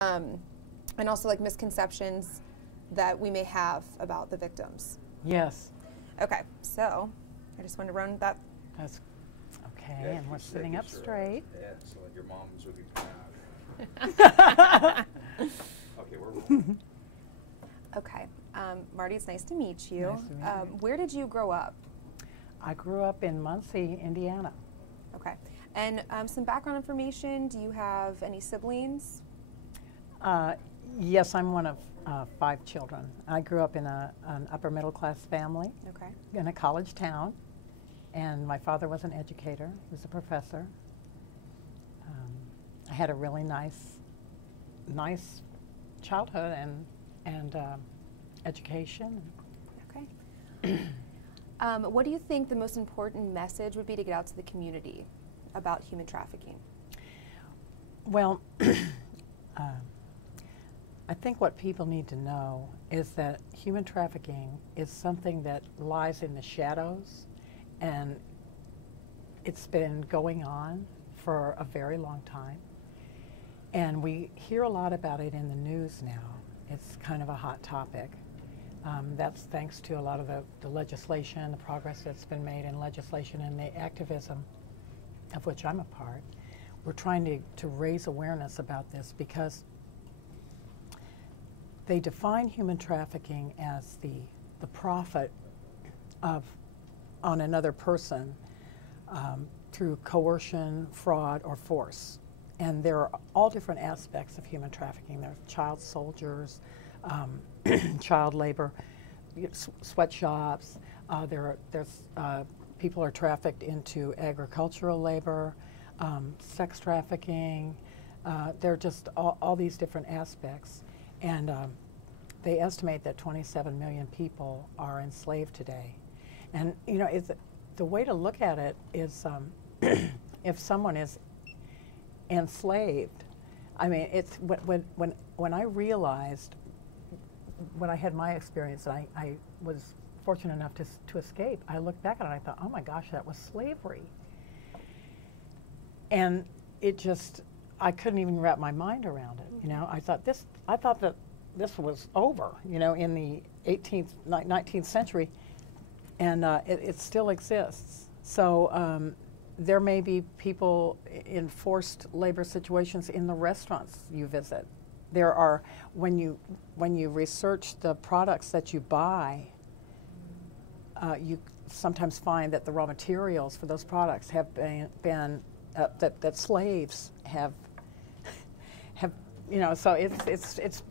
and also like misconceptions that we may have about the victims. Yes. Okay, so I just wanted to run that. That's okay, Yeah, and we're sitting up straight. Yeah, so your moms would be proud. Okay, we're rolling. Okay, Marty, it's nice to meet you. Nice to meet you. Where did you grow up? I grew up in Muncie, Indiana. Okay, and some background information. Do you have any siblings? Yes, I'm one of 5 children. I grew up in an upper middle class family Okay. in a college town, and my father was an educator. He was a professor. I had a really nice childhood and education. Okay. What do you think the most important message would be to get out to the community about human trafficking? Well, I think what people need to know is that human trafficking is something that lies in the shadows, and it's been going on for a very long time. And we hear a lot about it in the news now. It's kind of a hot topic. That's thanks to a lot of the legislation, the progress that's been made in legislation and the activism of which I'm a part. We're trying to raise awareness about this because they define human trafficking as the profit on another person through coercion, fraud, or force. And there are all different aspects of human trafficking. There's child soldiers, child labor, sweatshops. There's people are trafficked into agricultural labor, sex trafficking. There are just all these different aspects. And they estimate that 27 million people are enslaved today. And you know, the way to look at it is if someone is enslaved, I mean, it's when I realized, when I had my experience, and I was fortunate enough to escape, I looked back at it and I thought, oh my gosh, that was slavery. And it just, I couldn't even wrap my mind around it. You know, I thought that this was over, you know, in the 19th century, and it still exists. So there may be people in forced labor situations in the restaurants you visit. There are, when you research the products that you buy, you sometimes find that the raw materials for those products have been that slaves have, you know. So it's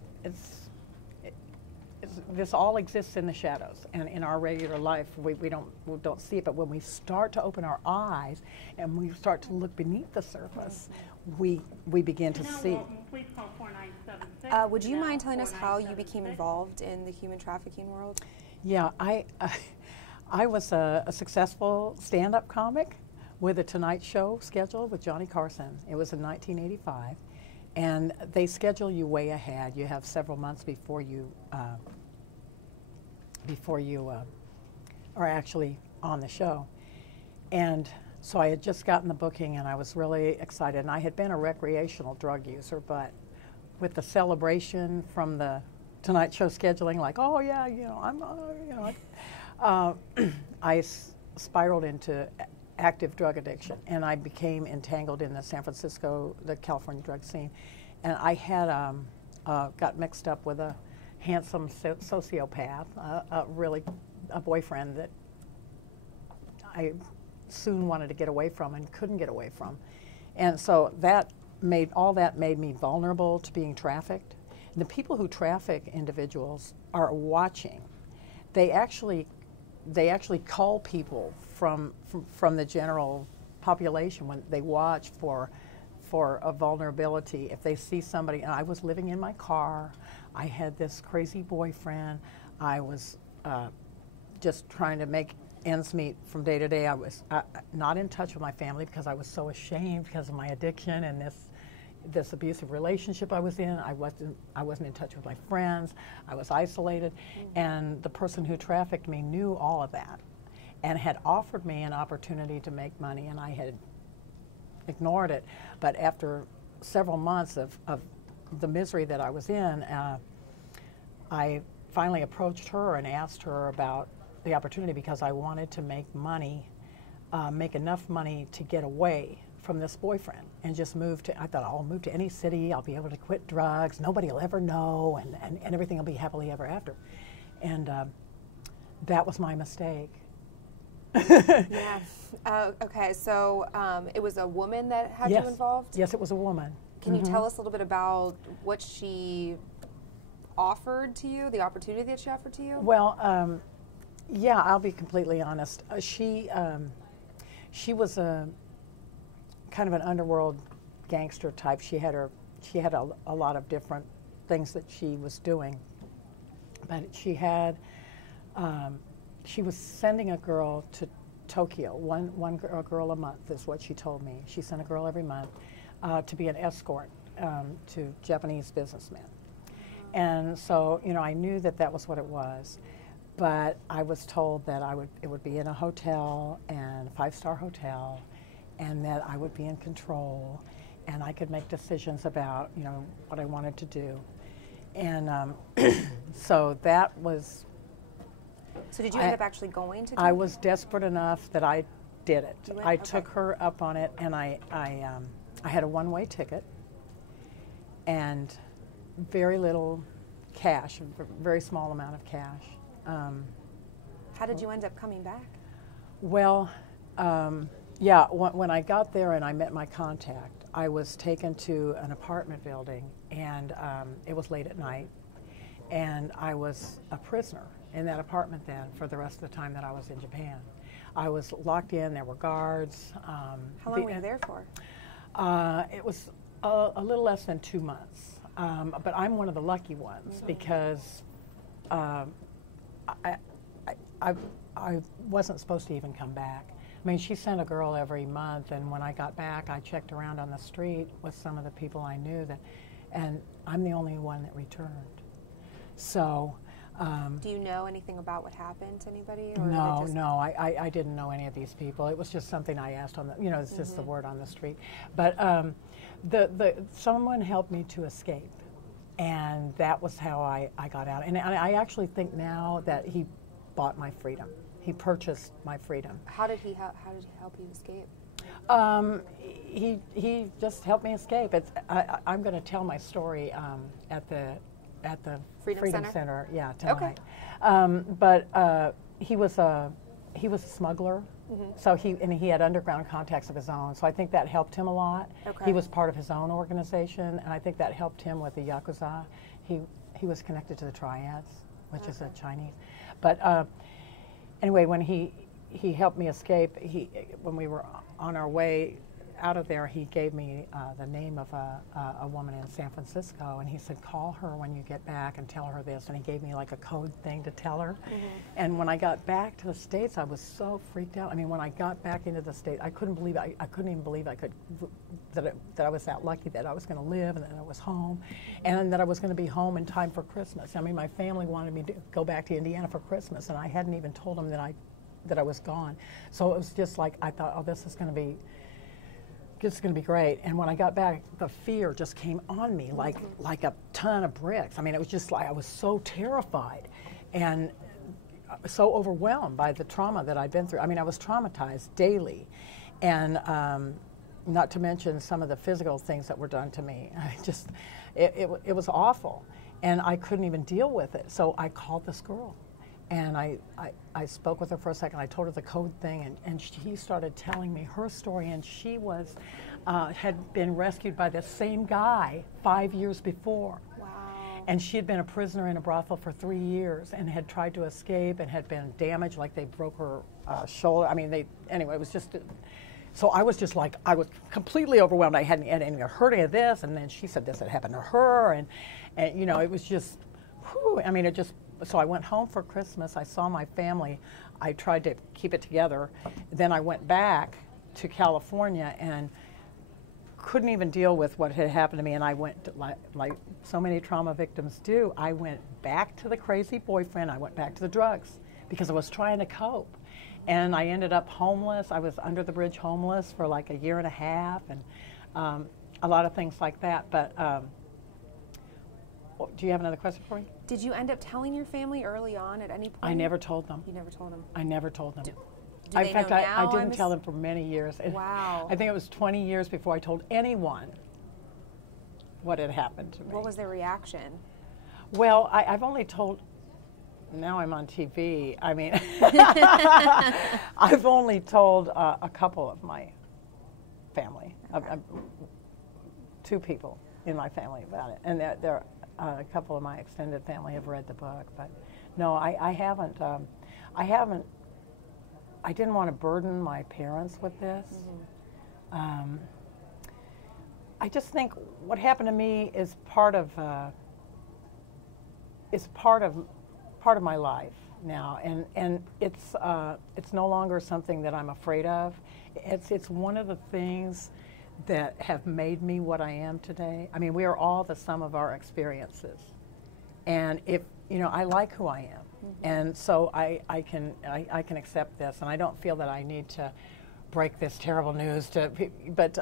this all exists in the shadows, and in our regular life we don't see it. But when we start to open our eyes and we start to look beneath the surface, we begin to see. Please call 4976. Would you mind telling us how you became involved in the human trafficking world? Yeah, I was a successful stand-up comic with a Tonight Show schedule with Johnny Carson. It was in 1985. And they schedule you way ahead. You have several months before you are actually on the show. And so I had just gotten the booking, and I was really excited. And I had been a recreational drug user, but with the celebration from the Tonight Show scheduling, like, oh yeah, you know, I spiraled into active drug addiction, and I became entangled in the the California drug scene, and I had got mixed up with a handsome sociopath, a boyfriend that I soon wanted to get away from and couldn't get away from, and so that made me vulnerable to being trafficked. And the people who traffic individuals are watching. They actually call people from the general population when they watch for a vulnerability. If they see somebody, and I was living in my car, I had this crazy boyfriend, I was just trying to make ends meet from day to day. I was not in touch with my family because I was so ashamed because of my addiction and this abusive relationship I was in. I wasn't in touch with my friends. I was isolated, and the person who trafficked me knew all of that and had offered me an opportunity to make money, and I had ignored it. But after several months of the misery that I was in, I finally approached her and asked her about the opportunity because I wanted to make money, make enough money to get away from this boyfriend and just move to, I thought, I'll move to any city, I'll be able to quit drugs, nobody will ever know, and everything will be happily ever after. And that was my mistake. Yeah. Okay, so it was a woman that had Yes. you involved? Yes, it was a woman. Can you tell us a little bit about what she offered to you, the opportunity that she offered to you? Well, yeah, I'll be completely honest. She was a kind of an underworld gangster type. She had a lot of different things that she was doing, but she was sending a girl to Tokyo, one girl a month is what she told me. She sent a girl every month to be an escort to Japanese businessmen. And so, you know, I knew that that was what it was, but I was told that it would be in a hotel, and a 5-star hotel, and that I would be in control, and I could make decisions about, you know, what I wanted to do. And so that was. So did you end up actually going to? I was desperate enough that I did it. You went? I Okay. took her up on it, and I had a one-way ticket and very little cash, a very small amount of cash. How did you end up coming back? Well, yeah, when I got there and I met my contact, I was taken to an apartment building, and it was late at night, and I was a prisoner in that apartment then for the rest of the time that I was in Japan. I was locked in, there were guards. How long were you there for? It was a little less than 2 months, but I'm one of the lucky ones because I wasn't supposed to even come back. I mean, she sent a girl every month, and when I got back, I checked around on the street with some of the people I knew, and I'm the only one that returned. So. Do you know anything about what happened to anybody? Or No, I didn't know any of these people. It was just something I asked on the, you know, it's just the word on the street. But someone helped me to escape, and that was how I got out. And I actually think now that he bought my freedom. He purchased my freedom. How did he help you escape? He just helped me escape. I'm going to tell my story at the Freedom Center, yeah, tonight. Okay. But he was a smuggler, so he had underground contacts of his own. So I think that helped him a lot. Okay. He was part of his own organization, and I think that helped him with the Yakuza. He was connected to the Triads, which is a Chinese. But anyway, when he helped me escape, when we were on our way out of there, he gave me the name of a woman in San Francisco, and he said, call her when you get back and tell her this, and he gave me like a code thing to tell her. And when I got back to the States, I was so freaked out. I mean, when I got back into the States, I couldn't believe I couldn't even believe that I was that lucky that I was going to live and that I was home, and that I was going to be home in time for Christmas. I mean, my family wanted me to go back to Indiana for Christmas, and I hadn't even told them that I was gone. So it was just like, I thought, oh, this is going to be great. And when I got back, the fear just came on me like a ton of bricks. I mean, it was just like I was so terrified and so overwhelmed by the trauma that I'd been through. I mean, I was traumatized daily, and not to mention some of the physical things that were done to me. It was awful, and I couldn't even deal with it. So I called this girl. And I spoke with her for a second. I told her the code thing, and she started telling me her story. And she had been rescued by the same guy 5 years before. Wow. And she had been a prisoner in a brothel for 3 years and had tried to escape and had been damaged, like they broke her shoulder. I mean, anyway, it was just. So I was just like, I was completely overwhelmed. I hadn't even heard any of this. And then she said this had happened to her. And you know, it was just, whew, I mean, it just. So I went home for Christmas. I saw my family. I tried to keep it together. Then I went back to California and couldn't even deal with what had happened to me. And I went, like so many trauma victims do, I went back to the crazy boyfriend. I went back to the drugs because I was trying to cope. And I ended up homeless. I was under the bridge homeless for like a year and a half, and a lot of things like that. But Do you have another question for me? Did you end up telling your family early on at any point? I never told them. You never told them? I never told them. Do In they fact, know I now? didn't tell them for many years. Wow. I think it was 20 years before I told anyone what had happened to me. What was their reaction? Well, I've only told, now I'm on TV, I mean, I've only told a couple of my family, two people in my family about it. And a couple of my extended family have read the book. But no, I haven't, I didn't want to burden my parents with this. Mm-hmm. I just think what happened to me is part of my life now, and it's no longer something that I'm afraid of. It's one of the things that have made me what I am today. I mean, we are all the sum of our experiences, and if I like who I am. Mm-hmm. And so I can accept this, and I don't feel that I need to break this terrible news to. But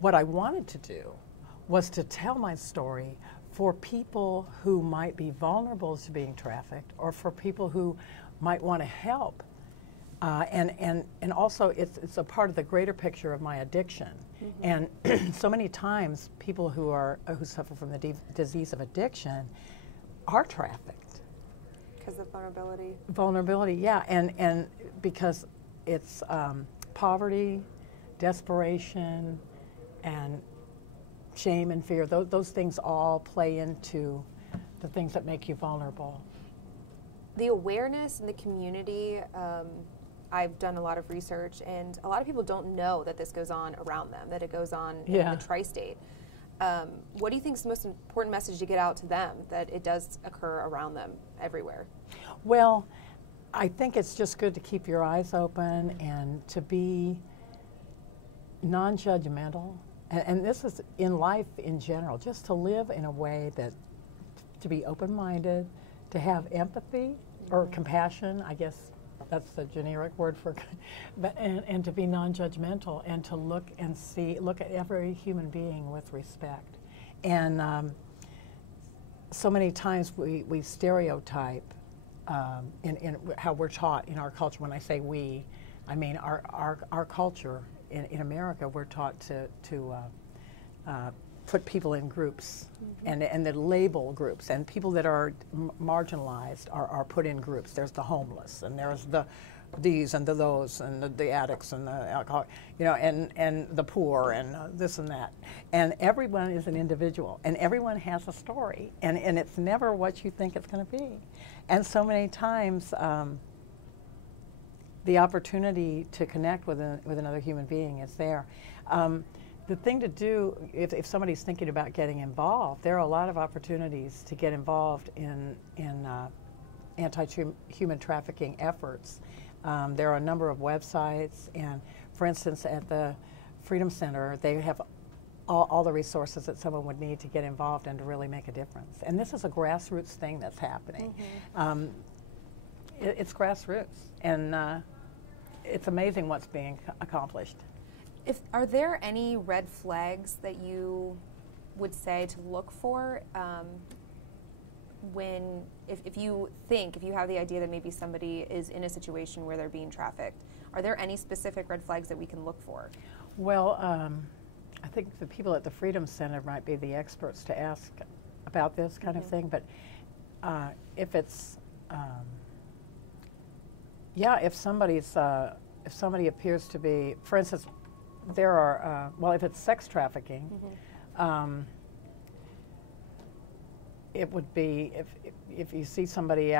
what I wanted to do was to tell my story for people who might be vulnerable to being trafficked, or for people who might want to help, and also it's a part of the greater picture of my addiction. Mm-hmm. And so many times people who suffer from the disease of addiction are trafficked. Because of vulnerability? Vulnerability, yeah, and because it's poverty, desperation, and shame and fear. Those things all play into the things that make you vulnerable. The awareness in the community, I've done a lot of research, and a lot of people don't know that this goes on around them, that it goes on in the tri-state. What do you think is the most important message to get out to them, that it does occur around them everywhere? Well, I think it's just good to keep your eyes open and to be non-judgmental. And this is in life in general, just to live in a way that, to be open-minded, to have empathy or compassion, I guess that's the generic word for, and to be non-judgmental, and to look at every human being with respect. And so many times we stereotype in how we're taught in our culture. When I say we, I mean our culture in America. We're taught to put people in groups, mm-hmm. and to label groups, and people that are marginalized are put in groups. There's the homeless, and there's these and those, and the addicts and the alcohol, and the poor, and this and that. And everyone is an individual, and everyone has a story, and it's never what you think it's going to be. And so many times, the opportunity to connect with another human being is there. The thing to do, if somebody's thinking about getting involved, there are a lot of opportunities to get involved in anti-human trafficking efforts. There are a number of websites, and for instance, at the Freedom Center, they have all the resources that someone would need to get involved and to really make a difference. And this is a grassroots thing that's happening. Mm-hmm. It's grassroots, and it's amazing what's being accomplished. Are there any red flags that you would say to look for if you have the idea that maybe somebody is in a situation where they're being trafficked? Are there any specific red flags that we can look for? Well, I think the people at the Freedom Center might be the experts to ask about this kind mm-hmm. of thing. But if it's if somebody appears to be, for instance, there are, if it's sex trafficking, mm-hmm. It would be if you see somebody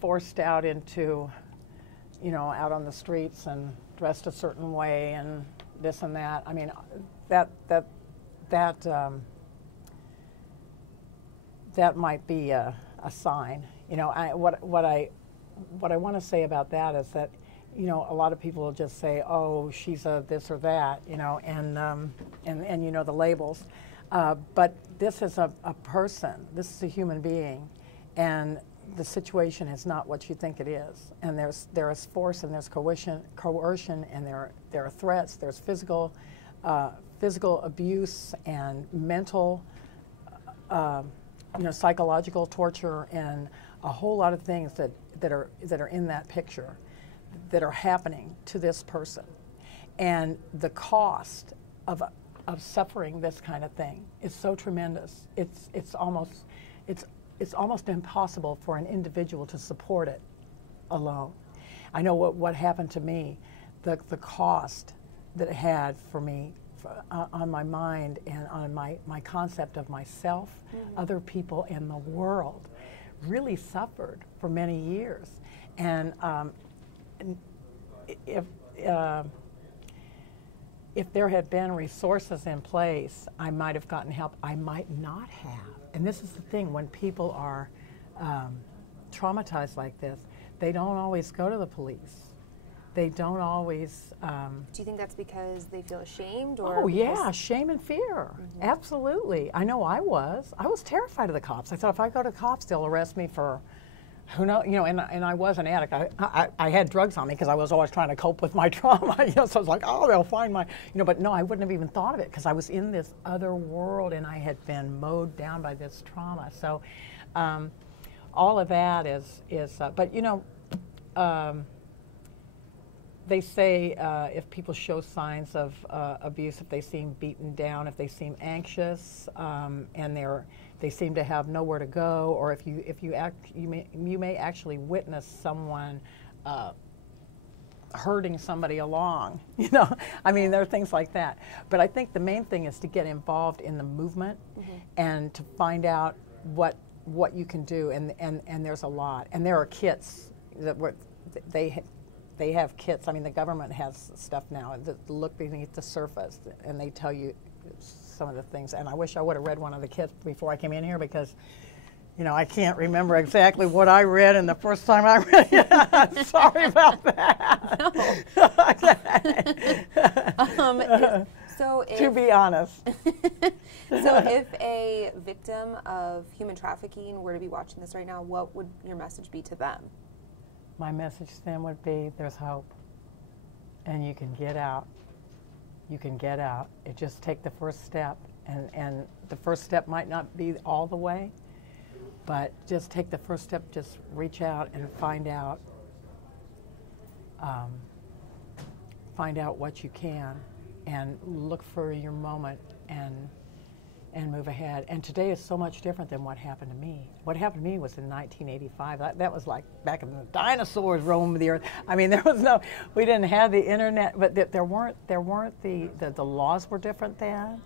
forced out into, out on the streets and dressed a certain way and this and that. I mean, that might be a sign. What I want to say about that is that, a lot of people will just say, "Oh, she's a this or that," and the labels. But this is a person. This is a human being, and the situation is not what you think it is. And there is force, and there's coercion, and there are threats. There's physical abuse and mental psychological torture and a whole lot of things that are in that picture that are happening to this person. And the cost of suffering this kind of thing is so tremendous. It's almost impossible for an individual to support it alone. I know what happened to me, the cost that it had for me on my mind and on my concept of myself, other people, and the world really suffered for many years. And if there had been resources in place, I might have gotten help. I might not have. And this is the thing, when people are traumatized like this, they don't always go to the police. They don't always... Do you think that's because they feel ashamed? Or oh, yeah, shame and fear. Absolutely. I know I was. I was terrified of the cops. I thought if I go to the cops, they'll arrest me for... Who knows, and I was an addict. I had drugs on me because I was always trying to cope with my trauma. So I was like, oh, they'll find my, but no, I wouldn't have even thought of it because I was in this other world and I had been mowed down by this trauma. So all of that is but they say if people show signs of abuse, if they seem beaten down, if they seem anxious, and they seem to have nowhere to go, or if you may actually witness someone hurting somebody along. I mean, there are things like that. But I think the main thing is to get involved in the movement and to find out what you can do. And there's a lot. And there are kits that they have kits. I mean, the government has stuff now that look beneath the surface, and they tell you some of the things. And I wish I would have read one of the kits before I came in here because, I can't remember exactly what I read and the first time I read it. Sorry about that. No. To be honest. So if a victim of human trafficking were to be watching this right now, what would your message be to them? My message to them would be, there's hope, and you can get out. You can get out. It just take the first step, and the first step might not be all the way, but just take the first step. Just reach out and find out what you can, and look for your moment, and move ahead. And today is so much different than what happened to me. What happened to me was in 1985. That was like back when the dinosaurs roamed the earth. I mean, we didn't have the internet, but there weren't the laws were different then.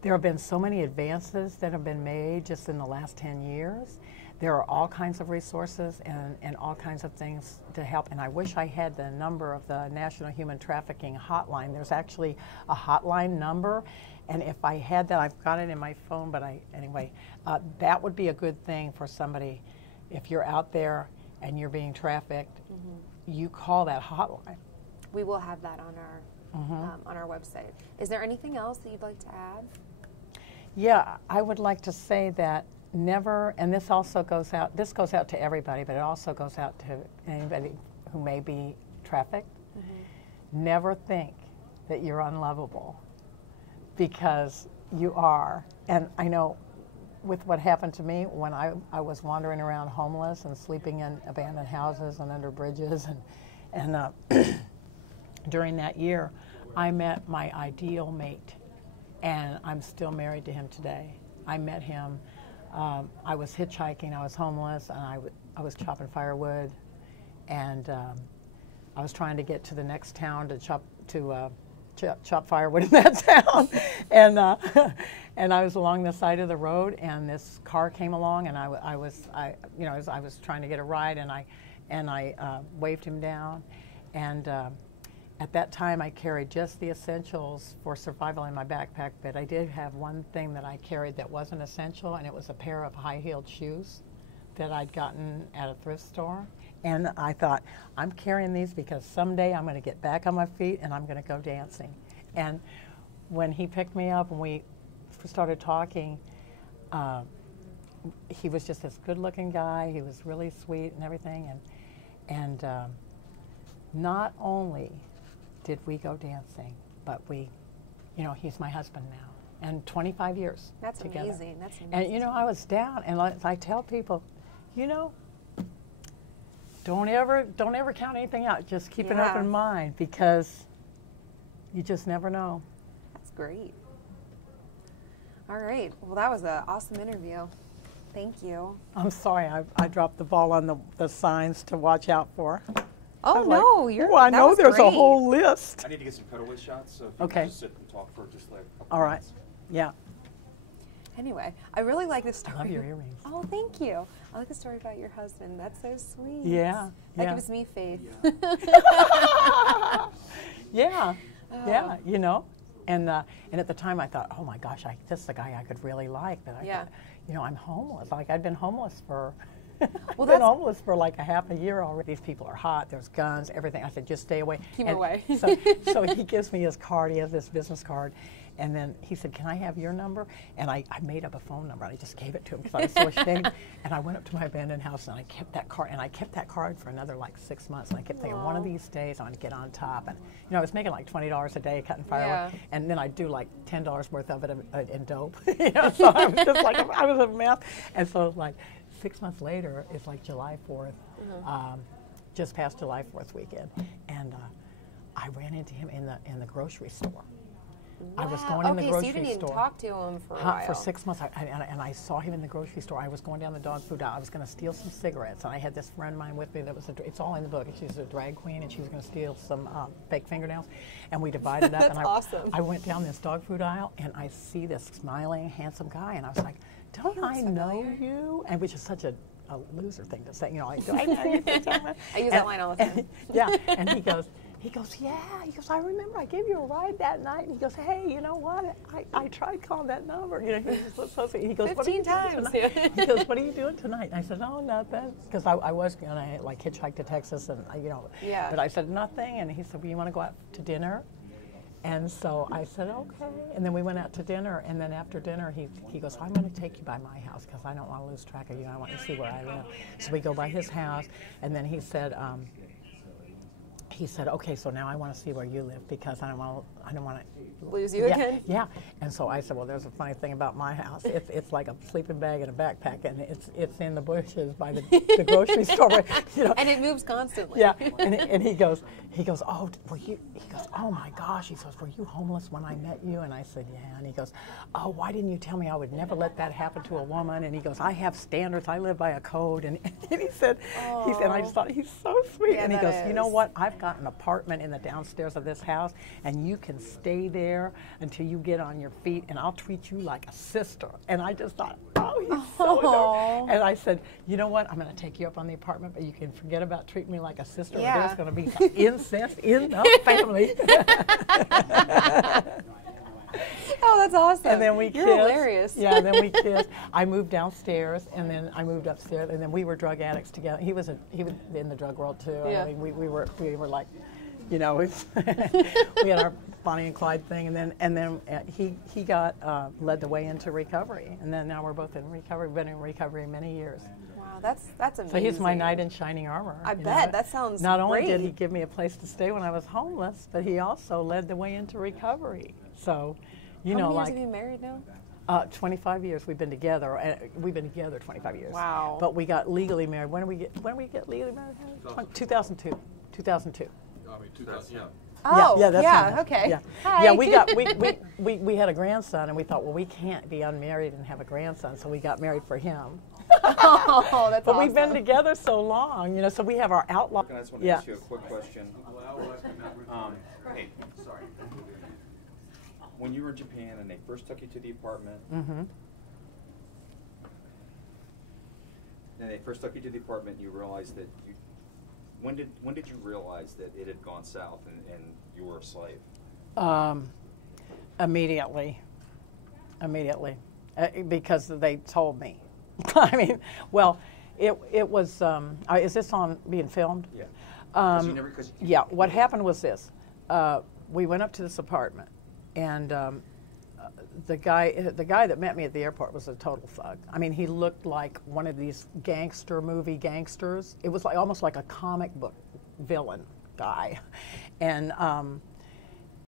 There have been so many advances that have been made just in the last 10 years. There are all kinds of resources and all kinds of things to help. And I wish I had the number of the National Human Trafficking Hotline. There's actually a hotline number. And if I had that, I've got it in my phone, but anyway, that would be a good thing for somebody. If you're out there and you're being trafficked, you call that hotline. We will have that on our website. Is there anything else that you'd like to add? Yeah, I would like to say that never, and this goes out to everybody, but it also goes out to anybody who may be trafficked. Never think that you're unlovable, because you are. And I know with what happened to me when I was wandering around homeless and sleeping in abandoned houses and under bridges, and during that year, I met my ideal mate, and I'm still married to him today. I met him, I was hitchhiking, I was homeless, and I was chopping firewood, and I was trying to get to the next town to chop firewood in that town, and I was along the side of the road, and this car came along, and I was trying to get a ride, and I waved him down, and at that time I carried just the essentials for survival in my backpack, but I did have one thing that I carried that wasn't essential, and it was a pair of high-heeled shoes that I'd gotten at a thrift store. And I thought, I'm carrying these because someday I'm going to get back on my feet and I'm going to go dancing. And when he picked me up and we started talking, he was just this good-looking guy. He was really sweet and everything. And not only did we go dancing, but he's my husband now. and 25 years That's together. amazing. That's amazing. And you know, I was down, and I tell people, you know, don't ever count anything out. Just keep an open mind, because you just never know. That's great. All right. Well, that was an awesome interview. Thank you. I'm sorry, I dropped the ball on the signs to watch out for. Oh no, you're. Well, I know there's great. a whole list. I need to get some cutaway shots, so if you Okay. can just sit and talk for just like a couple All right. minutes. Yeah. Anyway, I really like this story. I love your earrings. Oh, thank you. I like the story about your husband. That's so sweet. Yeah. That yeah. gives me faith. Yeah. Yeah. You know, and at the time I thought, oh my gosh, this is the guy I could really like. But I thought, you know, I'm homeless. Like I'd been homeless for. Well, been homeless for like a half a year already. These people are hot. There's guns, everything. I said, just stay away. Keep away. So he gives me his card. He has this business card. And then he said, can I have your number? And I made up a phone number. I just gave it to him because I was so ashamed. And I went up to my abandoned house and I kept that card. And I kept that card for another like 6 months. And I kept thinking, one of these days I'm going to get on top. And, you know, I was making like $20 a day cutting firewood. Yeah. And then I'd do like $10 worth of it in dope. You know, so I was just like, I was a mess. And so like 6 months later, it's like July 4th, just past July 4th weekend. And I ran into him in the grocery store. I was going in the grocery store. Okay, so you didn't even talk to him for a while. For 6 months, and I saw him in the grocery store. I was going down the dog food aisle. I was going to steal some cigarettes, and I had this friend of mine with me that was, it's all in the book, and she's a drag queen, and she was going to steal some fake fingernails, and we divided up. That's and awesome. I went down this dog food aisle, and I see this smiling, handsome guy, and I was like, don't I know you? And which is such a loser thing to say, you know, like, do I know you? I use that line all the time. Yeah, and he goes, yeah. He goes, I remember I gave you a ride that night. And he goes, hey, you know what? I tried calling that number. You know, he was so sweet. He goes, 15 times. He goes, what are you doing tonight? And I said, oh, nothing. Because I was going to like hitchhike to Texas, and you know. Yeah. But I said nothing, and he said, well, you want to go out to dinner? And so I said, okay. And then we went out to dinner, and then after dinner, he goes, I'm going to take you by my house because I don't want to lose track of you. I want to see where I live. So we go by his house, and then he said, okay, so now I want to see where you live because I don't want to lose you again. Yeah. And so I said, well, there's a funny thing about my house. It's like a sleeping bag and a backpack, and it's in the bushes by the grocery store. You know. And it moves constantly. Yeah. And he goes, oh, oh my gosh. He says, were you homeless when I met you? And I said, yeah. And he goes, oh, why didn't you tell me? I would never let that happen to a woman. And he goes, I have standards. I live by a code. And he said, I just thought he's so sweet. Yeah, and he goes, you know what? I've got an apartment in the downstairs of this house, and you can stay there until you get on your feet, and I'll treat you like a sister. And I just thought, oh, he's so adorable. And I said, you know what? I'm going to take you up on the apartment, but you can forget about treating me like a sister. Yeah. There's going to be some incest in the family. Oh, that's awesome. And then we You're kissed. hilarious. Yeah, and then we kissed. I moved downstairs, and then I moved upstairs, and then we were drug addicts together. He was in the drug world too. Yeah. I mean, we were like, you know, we had our Bonnie and Clyde thing, and then he got led the way into recovery, and then now we're both in recovery. We've been in recovery many years. Wow, that's amazing. So he's my knight in shining armor. I bet. That sounds Not only great. did he give me a place to stay when I was homeless, but he also led the way into recovery. So, you How know, many years like have you married now? 25 years we've been together. We've been together 25 years. Wow. But we got legally married. When did we get legally married? 2002. 2002. I mean, 2000, yeah. Oh, yeah, that's fine. okay. Yeah. Hi. Yeah, we had a grandson, and we thought, well, we can't be unmarried and have a grandson, so we got married for him. Oh, that's But awesome. we've been together so long, you know, so we have our outlaw. I just want to ask you a quick question. Hey, sorry. When you were in Japan and they first took you to the apartment, you realized that when did you realize that it had gone south and you were a slave? Immediately, because they told me. I mean, well, it was. Is this on being filmed? Yeah. What happened was this: we went up to this apartment, and the guy that met me at the airport was a total thug. I mean, he looked like one of these gangster movie gangsters. It was like almost like a comic book villain guy, and